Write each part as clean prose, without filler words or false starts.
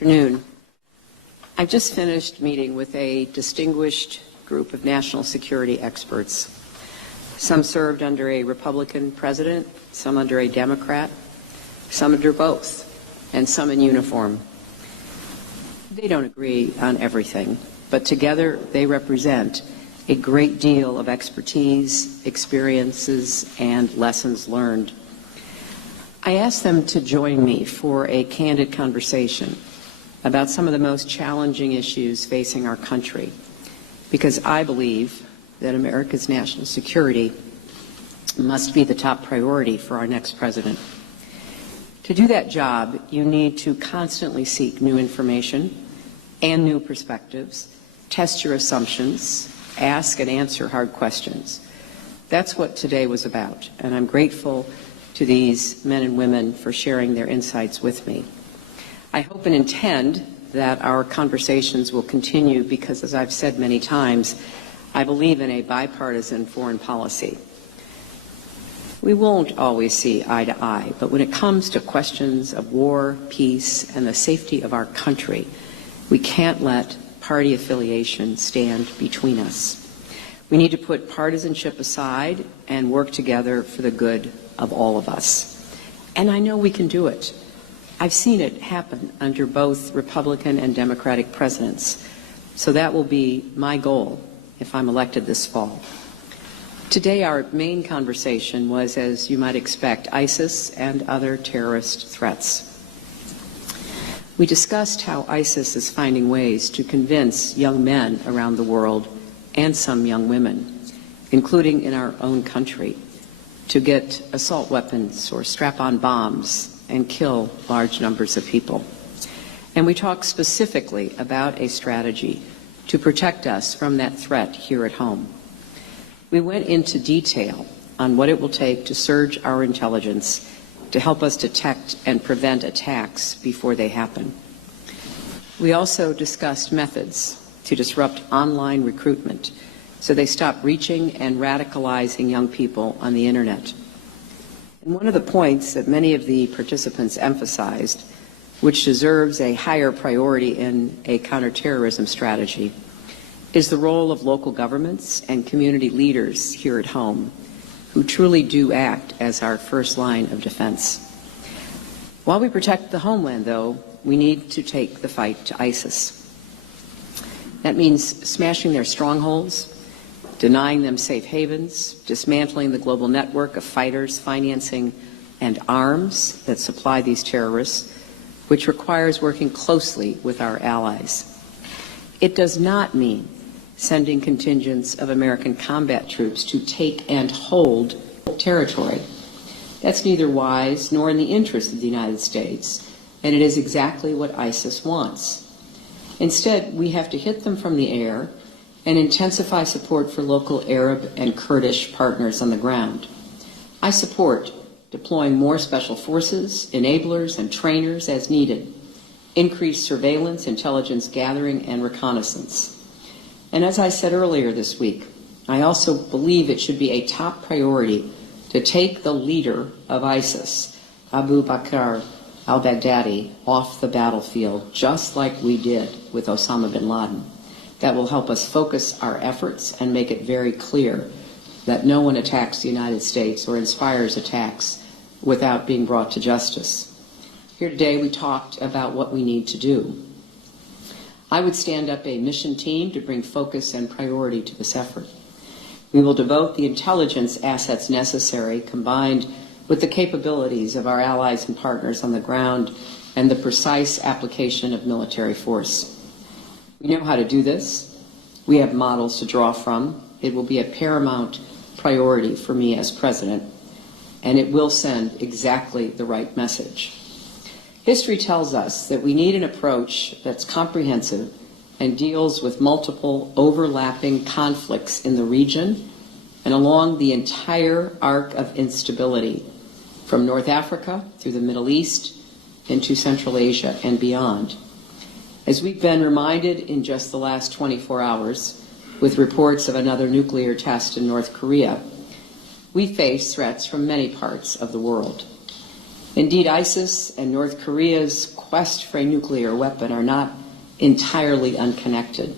Afternoon. I've just finished meeting with a distinguished group of national security experts. Some served under a Republican president, some under a Democrat, some under both, and some in uniform. They don't agree on everything, but together they represent a great deal of expertise, experiences, and lessons learned. I asked them to join me for a candid conversation about some of the most challenging issues facing our country, because I believe that America's national security must be the top priority for our next president. To do that job, you need to constantly seek new information and new perspectives, test your assumptions, ask and answer hard questions. That's what today was about, and I'm grateful to these men and women for sharing their insights with me. I hope and intend that our conversations will continue because, as I've said many times, I believe in a bipartisan foreign policy. We won't always see eye to eye, but when it comes to questions of war, peace, and the safety of our country, we can't let party affiliation stand between us. We need to put partisanship aside and work together for the good of all of us. And I know we can do it. I've seen it happen under both Republican and Democratic presidents, so that will be my goal if I'm elected this fall. Today, our main conversation was, as you might expect, ISIS and other terrorist threats. We discussed how ISIS is finding ways to convince young men around the world and some young women, including in our own country, to get assault weapons or strap-on bombs and kill large numbers of people. And we talked specifically about a strategy to protect us from that threat here at home. We went into detail on what it will take to surge our intelligence to help us detect and prevent attacks before they happen. We also discussed methods to disrupt online recruitment so they stop reaching and radicalizing young people on the internet. And one of the points that many of the participants emphasized, which deserves a higher priority in a counterterrorism strategy, is the role of local governments and community leaders here at home, who truly do act as our first line of defense. While we protect the homeland, though, we need to take the fight to ISIS. That means smashing their strongholds, denying them safe havens, dismantling the global network of fighters, financing, and arms that supply these terrorists, which requires working closely with our allies. It does not mean sending contingents of American combat troops to take and hold territory. That's neither wise nor in the interest of the United States, and it is exactly what ISIS wants. Instead, we have to hit them from the air and intensify support for local Arab and Kurdish partners on the ground. I support deploying more special forces, enablers, and trainers as needed, increased surveillance, intelligence gathering, and reconnaissance. And as I said earlier this week, I also believe it should be a top priority to take the leader of ISIS, Abu Bakr al-Baghdadi, off the battlefield, just like we did with Osama bin Laden. That will help us focus our efforts and make it very clear that no one attacks the United States or inspires attacks without being brought to justice. Here today we talked about what we need to do. I would stand up a mission team to bring focus and priority to this effort. We will devote the intelligence assets necessary, combined with the capabilities of our allies and partners on the ground and the precise application of military force. We know how to do this. We have models to draw from. It will be a paramount priority for me as president, and it will send exactly the right message. History tells us that we need an approach that's comprehensive and deals with multiple overlapping conflicts in the region and along the entire arc of instability, from North Africa through the Middle East into Central Asia and beyond. As we've been reminded in just the last 24 hours, with reports of another nuclear test in North Korea, we face threats from many parts of the world. Indeed, ISIS and North Korea's quest for a nuclear weapon are not entirely unconnected,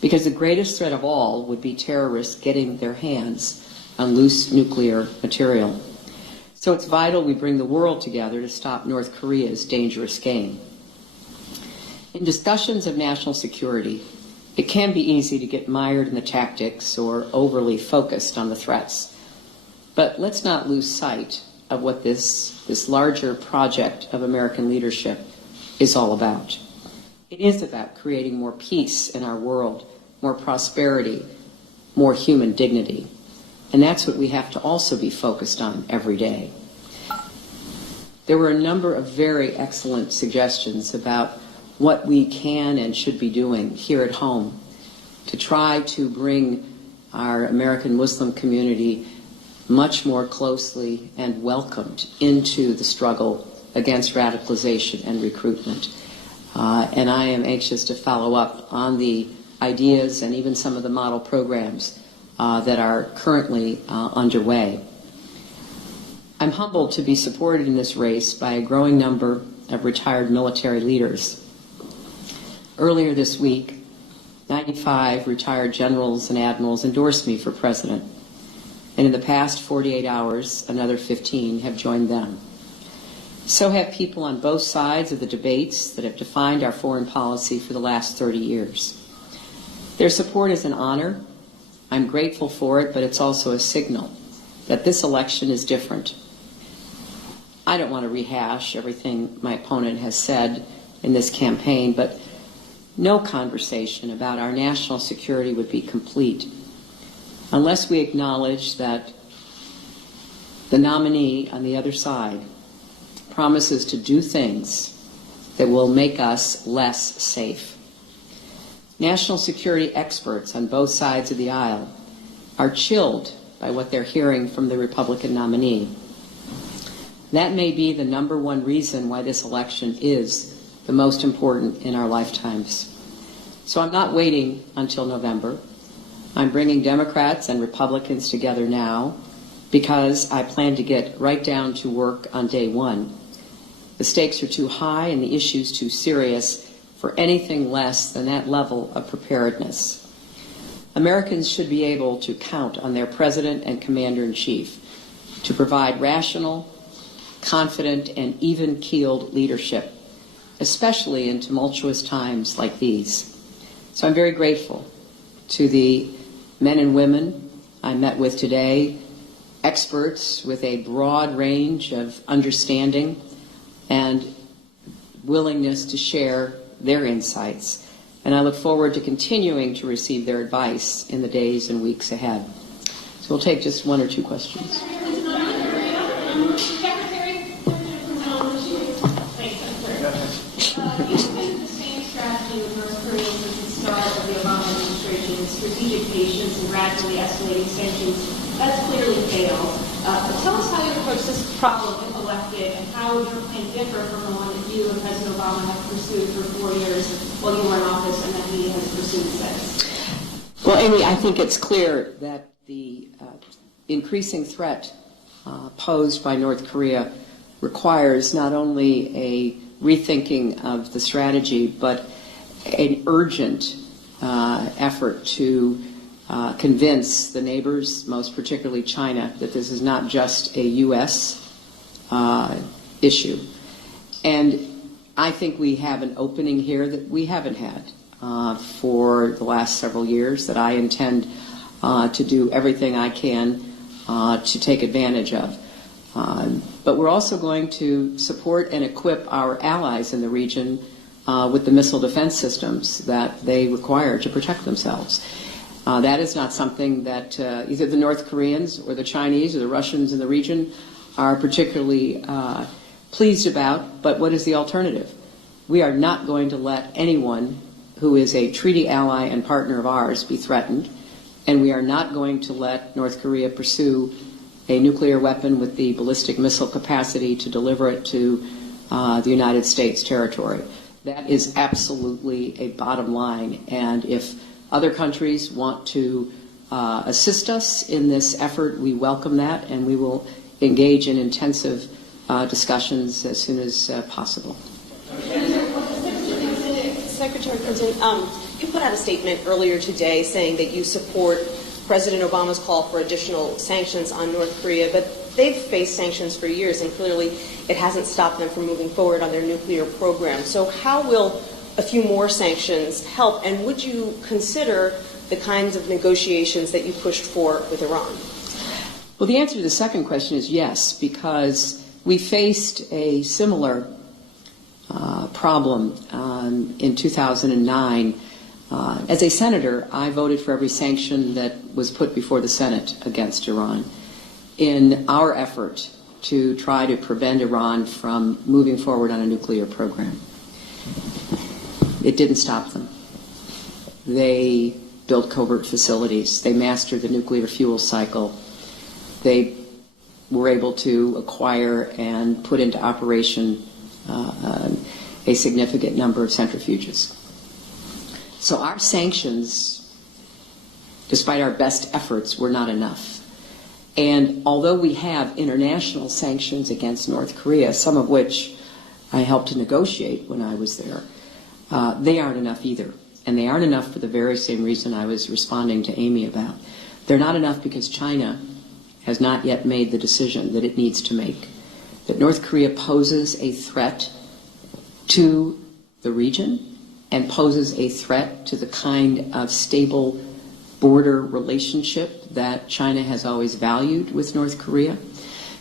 because the greatest threat of all would be terrorists getting their hands on loose nuclear material. So it's vital we bring the world together to stop North Korea's dangerous game. In discussions of national security, it can be easy to get mired in the tactics or overly focused on the threats. But let's not lose sight of what this larger project of American leadership is all about. It is about creating more peace in our world, more prosperity, more human dignity. And that's what we have to also be focused on every day. There were a number of very excellent suggestions about what we can and should be doing here at home to try to bring our American Muslim community much more closely and welcomed into the struggle against radicalization and recruitment. And I am anxious to follow up on the ideas and even some of the model programs that are currently underway. I'm humbled to be supported in this race by a growing number of retired military leaders. Earlier this week, 95 retired generals and admirals endorsed me for president. And in the past 48 hours, another 15 have joined them. So have people on both sides of the debates that have defined our foreign policy for the last 30 years. Their support is an honor. I'm grateful for it, but it's also a signal that this election is different. I don't want to rehash everything my opponent has said in this campaign, but no conversation about our national security would be complete unless we acknowledge that the nominee on the other side promises to do things that will make us less safe. National security experts on both sides of the aisle are chilled by what they're hearing from the Republican nominee. That may be the number one reason why this election is the most important in our lifetimes. So I'm not waiting until November. I'm bringing Democrats and Republicans together now because I plan to get right down to work on day one. The stakes are too high and the issues too serious for anything less than that level of preparedness. Americans should be able to count on their president and commander-in-chief to provide rational, confident, and even-keeled leadership, especially in tumultuous times like these. So I'm very grateful to the men and women I met with today, experts with a broad range of understanding and willingness to share their insights. And I look forward to continuing to receive their advice in the days and weeks ahead. So we'll take just one or two questions. Strategic patience and gradually escalating sanctions, that's clearly failed. Tell us how you approach this problem if elected, and how would your plan differ from the one that you and President Obama have pursued for 4 years while you were in office and that he has pursued since? Well, Amy, I think it's clear that the increasing threat posed by North Korea requires not only a rethinking of the strategy, but an urgent effort to convince the neighbors, most particularly China, that this is not just a U.S. Issue. And I think we have an opening here that we haven't had for the last several years that I intend to do everything I can to take advantage of. But we're also going to support and equip our allies in the region with the missile defense systems that they require to protect themselves. That is not something that either the North Koreans or the Chinese or the Russians in the region are particularly pleased about, but what is the alternative? We are not going to let anyone who is a treaty ally and partner of ours be threatened, and we are not going to let North Korea pursue a nuclear weapon with the ballistic missile capacity to deliver it to the United States territory. That is absolutely a bottom line, and if other countries want to assist us in this effort, we welcome that, and we will engage in intensive discussions as soon as possible. Secretary Clinton, you put out a statement earlier today saying that you support President Obama's call for additional sanctions on North Korea, but they've faced sanctions for years, and clearly it hasn't stopped them from moving forward on their nuclear program. So how will a few more sanctions help, and would you consider the kinds of negotiations that you pushed for with Iran? Well, the answer to the second question is yes, because we faced a similar problem in 2009. As a senator, I voted for every sanction that was put before the Senate against Iran in our effort to try to prevent Iran from moving forward on a nuclear program. It didn't stop them. They built covert facilities. They mastered the nuclear fuel cycle. They were able to acquire and put into operation a significant number of centrifuges. So our sanctions, despite our best efforts, were not enough. And although we have international sanctions against North Korea, some of which I helped to negotiate when I was there, they aren't enough either. And they aren't enough for the very same reason I was responding to Amy about. They're not enough because China has not yet made the decision that it needs to make, that North Korea poses a threat to the region and poses a threat to the kind of stable border relationship that China has always valued with North Korea.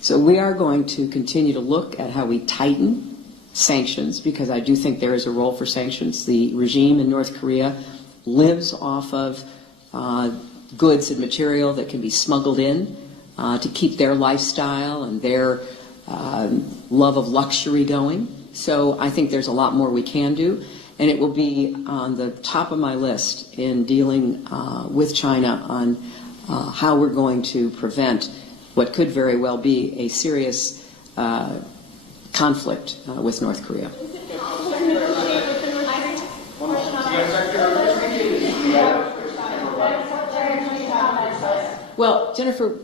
So we are going to continue to look at how we tighten sanctions, because I do think there is a role for sanctions. The regime in North Korea lives off of goods and material that can be smuggled in to keep their lifestyle and their love of luxury going. So I think there's a lot more we can do, and it will be on the top of my list in dealing with China on how we're going to prevent what could very well be a serious conflict with North Korea. Well, Jennifer,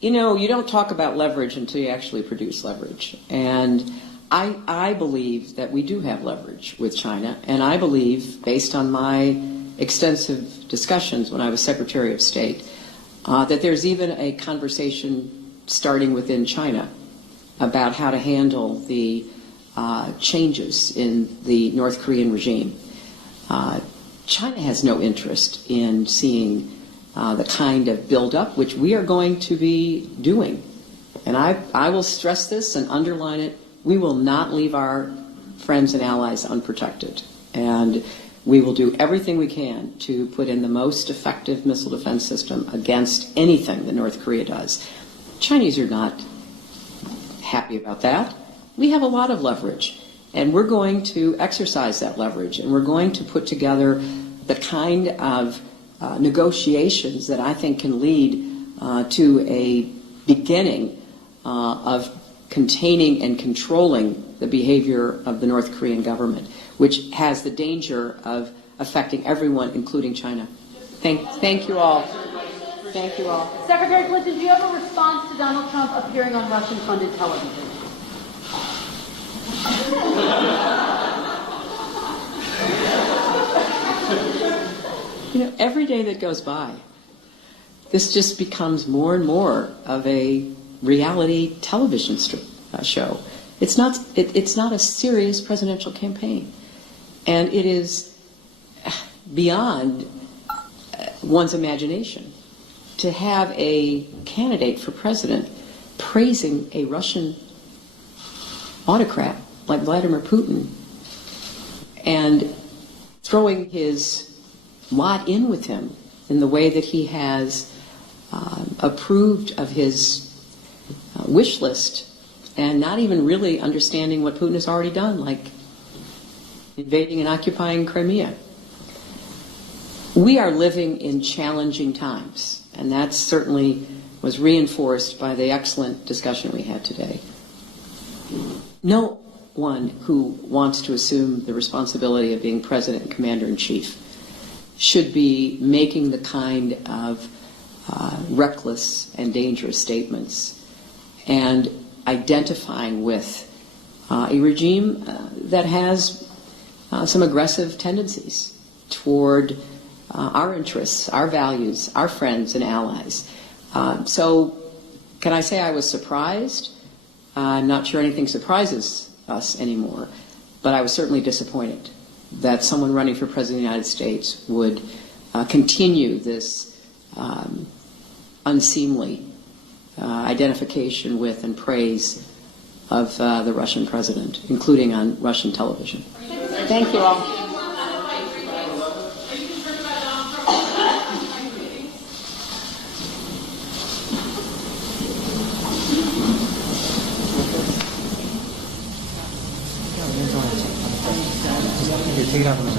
you know, you don't talk about leverage until you actually produce leverage. And I believe that we do have leverage with China, and I believe, based on my extensive discussions when I was Secretary of State, that there's even a conversation starting within China about how to handle the changes in the North Korean regime. China has no interest in seeing the kind of buildup which we are going to be doing. And I will stress this and underline it. We will not leave our friends and allies unprotected. And we will do everything we can to put in the most effective missile defense system against anything that North Korea does. Chinese are not happy about that. We have a lot of leverage, and we're going to exercise that leverage, and we're going to put together the kind of negotiations that I think can lead to a beginning of containing and controlling the behavior of the North Korean government, which has the danger of affecting everyone, including China. Thank you all. Thank you all. Secretary Clinton, do you have a response to Donald Trump appearing on Russian-funded television? You know, every day that goes by, this just becomes more and more of a reality television show. It's not a serious presidential campaign, and it is beyond one's imagination to have a candidate for president praising a Russian autocrat like Vladimir Putin and throwing his lot in with him in the way that he has approved of his wish list, and not even really understanding what Putin has already done, like invading and occupying Crimea. We are living in challenging times, and that certainly was reinforced by the excellent discussion we had today. No one who wants to assume the responsibility of being president and commander-in-chief should be making the kind of reckless and dangerous statements. And identifying with a regime that has some aggressive tendencies toward our interests, our values, our friends and allies. So can I say I was surprised? I'm not sure anything surprises us anymore, but I was certainly disappointed that someone running for President of the United States would continue this unseemly identification with and praise of the Russian president, including on Russian television. Thank you all. 일주일하고 나오네.